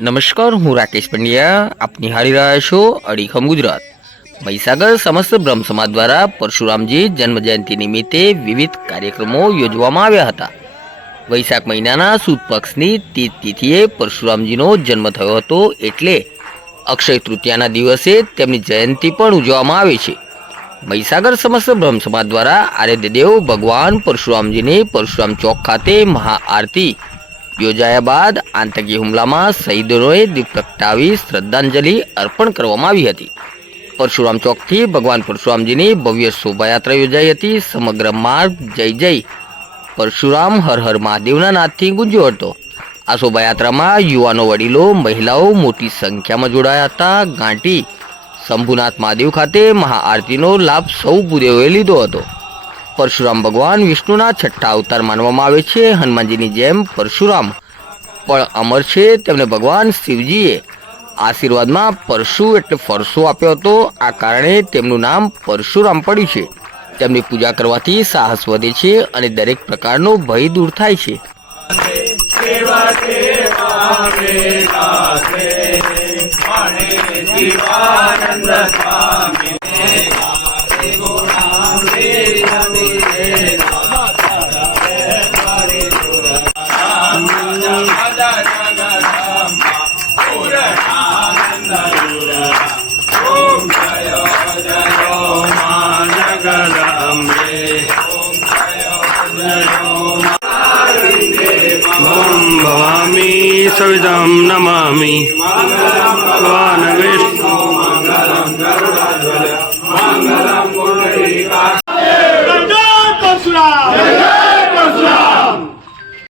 નમસ્કાર, હું રાકેશ પંડ્યા. આપ નિહાળી રહ્યા છો અડીખમ ગુજરાત. મહીસાગર સમસ્ત બ્રહ્મ સમાજ દ્વારા પરશુરામજી જન્મજયંતિ નિમિત્તે વિવિધ કાર્યક્રમો યોજવામાં આવ્યા હતા. વૈશાખ મહિનાના સુદ પક્ષની તીજ તિથિએ પરશુરામજીનો જન્મ થયો હતો એટલે અક્ષય તૃતીયાના દિવસે તેમની જયંતિ પણ ઉજવવામાં આવે છે. મહીસાગર સમસ્ત બ્રહ્મ સમાજ દ્વારા આરાધ્યદેવ ભગવાન પરશુરામજીની પરશુરામ ચોક ખાતે મહાઆરતી યોજાયા બાદ આતંકી હુમલામાં શહીદોએ દીપ પ્રગટાવી શ્રદ્ધાંજલિ અર્પણ કરવામાં આવી હતી. પરશુરામ ચોકથી ભગવાન પરશુરામજીની ભવ્ય શોભાયાત્રા યોજાઈ હતી. સમગ્ર માર્ગ જય જય. પરશુરામ હર હર મહાદેવના નાદથી ગુંજ્યો હતો. આ શોભાયાત્રામાં યુવાનો, વડીલો, મહિલાઓ મોટી સંખ્યામાં જોડાયા હતા. ગાંટી શંભુનાથ મહાદેવ ખાતે મહાઆરતીનો લાભ સૌ પૂરેઓએ લીધો હતો. પરશુરામ ભગવાન વિષ્ણુના છઠ્ઠા અવતાર માનવામાં આવે છે હનુમાનજીની જેમ પરશુરામ પણ અમર છે તેમને ભગવાન શિવજીએ આશીર્વાદમાં પરશુ એટલે ફરશો આપ્યો હતો આ કારણે તેમનું નામ પરશુરામ પડ્યું છે તેમની પૂજા કરવાથી સાહસ વધે છે અને દરેક પ્રકારનો ભય દૂર થાય છે શિવાનંદ सविदं नमामि भगवान् विष्णु